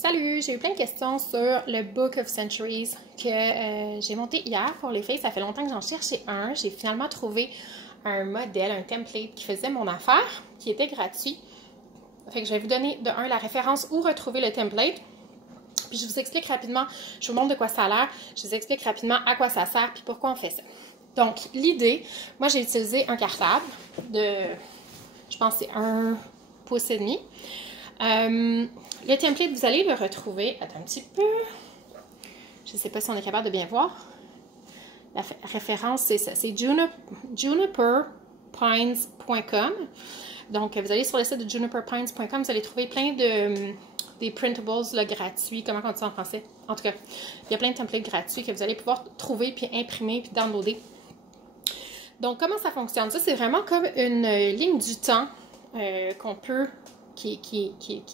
Salut, j'ai eu plein de questions sur le Book of Centuries que j'ai monté hier pour les filles. Ça fait longtemps que j'en cherchais un. J'ai finalement trouvé un modèle, un template qui faisait mon affaire, qui était gratuit. Fait que je vais vous donner de un la référence où retrouver le template. Puis je vous explique rapidement, je vous montre de quoi ça a l'air, je vous explique rapidement à quoi ça sert puis pourquoi on fait ça. Donc l'idée, moi j'ai utilisé un cartable de, je pense que c'est 1,5 pouces. Le template, vous allez le retrouver, attends un petit peu, je ne sais pas si on est capable de bien voir. La référence, c'est ça, c'est juniperpines.com. Donc, vous allez sur le site de juniperpines.com, vous allez trouver plein de des printables là, gratuits, comment on dit ça en français? En tout cas, il y a plein de templates gratuits que vous allez pouvoir trouver, puis imprimer, puis downloader. Donc, comment ça fonctionne? Ça, c'est vraiment comme une ligne du temps qu'on peut, qui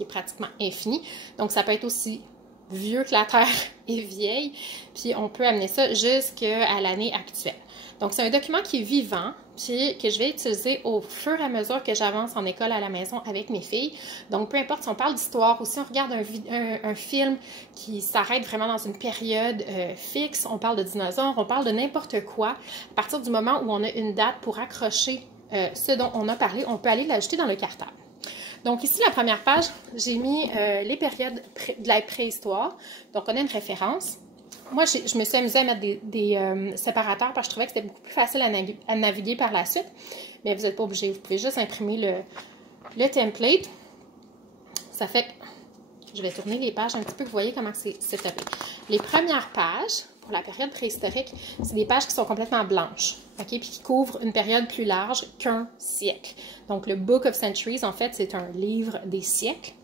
est pratiquement infinie. Donc, ça peut être aussi vieux que la Terre est vieille, puis on peut amener ça jusqu'à l'année actuelle. Donc, c'est un document qui est vivant, puis que je vais utiliser au fur et à mesure que j'avance en école à la maison avec mes filles. Donc, peu importe si on parle d'histoire ou si on regarde un film qui s'arrête vraiment dans une période fixe, on parle de dinosaures, on parle de n'importe quoi. À partir du moment où on a une date pour accrocher ce dont on a parlé, on peut aller l'ajouter dans le cartable. Donc ici, la première page, j'ai mis les périodes de la préhistoire. Donc, on a une référence. Moi, je me suis amusée à mettre des séparateurs parce que je trouvais que c'était beaucoup plus facile à naviguer par la suite. Mais vous n'êtes pas obligé. Vous pouvez juste imprimer le template. Ça fait que je vais tourner les pages un petit peu. Vous voyez comment c'est tapé. Les premières pages, pour la période préhistorique, c'est des pages qui sont complètement blanches. OK? Puis qui couvrent une période plus large qu'un siècle. Donc, le Book of Centuries, en fait, c'est un livre des siècles.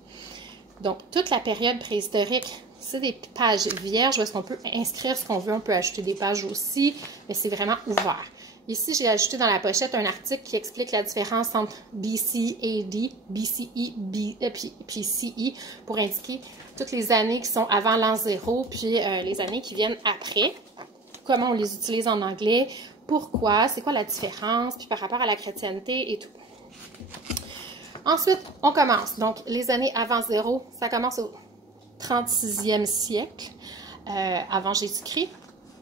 Donc, toute la période préhistorique, c'est des pages vierges où est-ce qu'on peut inscrire ce qu'on veut. On peut ajouter des pages aussi, mais c'est vraiment ouvert. Ici, j'ai ajouté dans la pochette un article qui explique la différence entre BC, AD, BCE, puis CE pour indiquer toutes les années qui sont avant l'an 0, puis les années qui viennent après. Comment on les utilise en anglais, pourquoi, c'est quoi la différence, puis par rapport à la chrétienté et tout. Ensuite, on commence. Donc, les années avant 0, ça commence au 36e siècle, avant Jésus-Christ.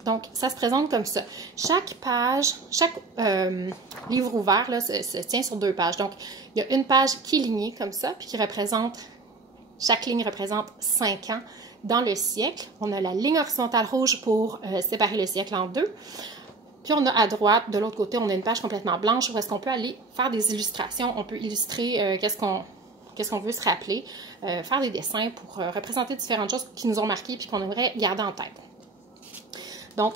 Donc, ça se présente comme ça. Chaque page, chaque livre ouvert là, se tient sur 2 pages. Donc, il y a une page qui est lignée comme ça, puis qui représente, chaque ligne représente 5 ans dans le siècle. On a la ligne horizontale rouge pour séparer le siècle en 2. Puis on a à droite, de l'autre côté, on a une page complètement blanche où est-ce qu'on peut aller faire des illustrations. On peut illustrer qu'est-ce qu'on veut se rappeler, faire des dessins pour représenter différentes choses qui nous ont marquées et qu'on aimerait garder en tête. Donc,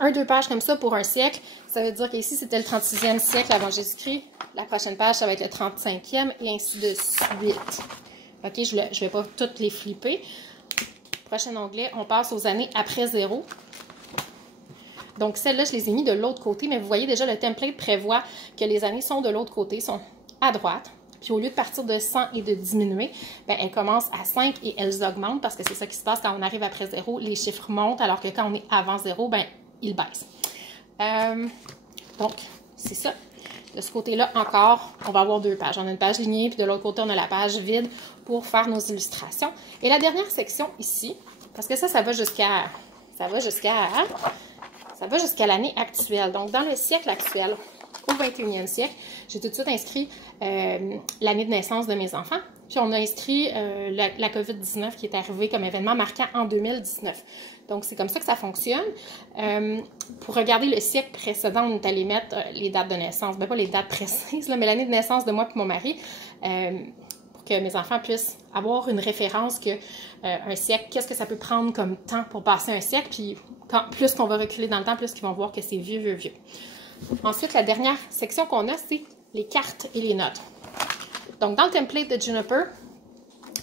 1-2 pages comme ça pour un siècle, ça veut dire qu'ici, c'était le 36e siècle avant Jésus-Christ. La prochaine page, ça va être le 35e et ainsi de suite. OK, je ne vais pas toutes les flipper. Prochain onglet, on passe aux années après 0. Donc, celles-là, je les ai mis de l'autre côté, mais vous voyez déjà, le template prévoit que les années sont de l'autre côté, sont à droite. Puis, au lieu de partir de 100 et de diminuer, bien, elles commencent à 5 et elles augmentent parce que c'est ça qui se passe quand on arrive après 0. Les chiffres montent, alors que quand on est avant 0, bien, ils baissent. Donc, c'est ça. De ce côté-là, encore, on va avoir 2 pages. On a une page lignée, puis de l'autre côté, on a la page vide pour faire nos illustrations. Et la dernière section ici, parce que ça va jusqu'à l'année actuelle. Donc, dans le siècle actuel, au 21e siècle, j'ai tout de suite inscrit l'année de naissance de mes enfants. Puis, on a inscrit la COVID-19 qui est arrivée comme événement marquant en 2019. Donc, c'est comme ça que ça fonctionne. Pour regarder le siècle précédent, on est allé mettre les dates de naissance. Bien, pas les dates précises, là, mais l'année de naissance de moi et mon mari. Pour que mes enfants puissent avoir une référence que un siècle, qu'est-ce que ça peut prendre comme temps pour passer un siècle, puis plus qu'on va reculer dans le temps, plus qu'ils vont voir que c'est vieux. Ensuite, la dernière section qu'on a, c'est les cartes et les notes. Donc, dans le template de Juniper,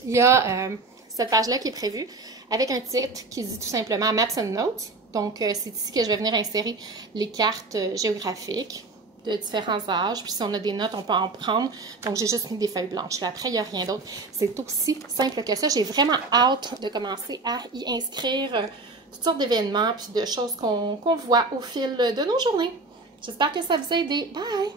il y a cette page-là qui est prévue avec un titre qui dit tout simplement Maps and Notes. Donc, c'est ici que je vais venir insérer les cartes géographiques de différents âges. Puis si on a des notes, on peut en prendre. Donc, j'ai juste mis des feuilles blanches. Là, après, il n'y a rien d'autre. C'est aussi simple que ça. J'ai vraiment hâte de commencer à y inscrire toutes sortes d'événements puis de choses qu'on voit au fil de nos journées. J'espère que ça vous a aidé. Bye!